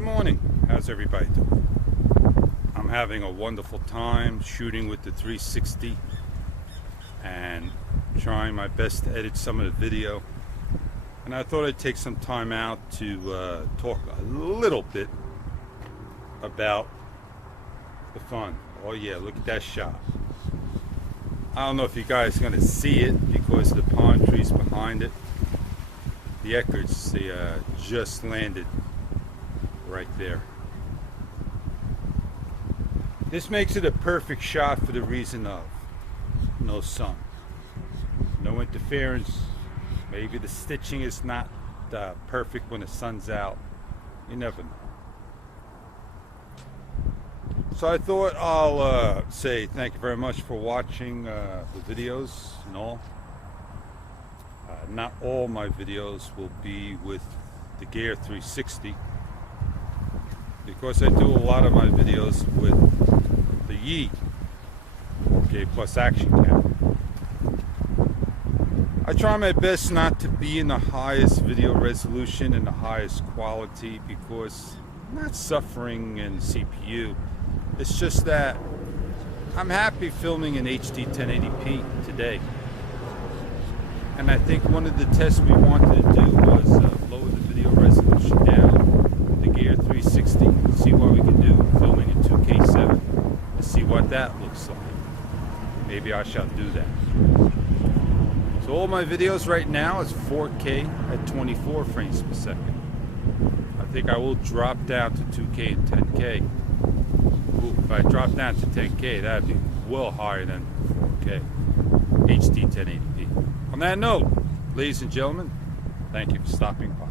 Good morning. How's everybody doing? I'm having a wonderful time shooting with the 360 and trying my best to edit some of the video. And I thought I'd take some time out to talk a little bit about the fun. Oh yeah, look at that shot. I don't know if you guys are going to see it because of the palm trees behind it. The Eckerts, they just landed right there. This makes it a perfect shot for the reason of no sun, no interference. Maybe the stitching is not perfect when the sun's out. You never know. So I thought I'll say thank you very much for watching the videos and all. Not all my videos will be with the Gear 360 because I do a lot of my videos with the Yi K Plus action camera. I try my best not to be in the highest video resolution and the highest quality because I'm not suffering in CPU. It's just that I'm happy filming in HD 1080p today. And I think one of the tests we wanted to do was lower the video resolution down with the Gear 360, see what we can do filming in 2K7, and see what that looks like. Maybe I shall do that. So all my videos right now is 4K at 24 frames per second. I think I will drop down to 2K and 10K. Ooh, if I drop down to 10K, that'd be well higher than 4K. HD 1080p. On that note, ladies and gentlemen, thank you for stopping by.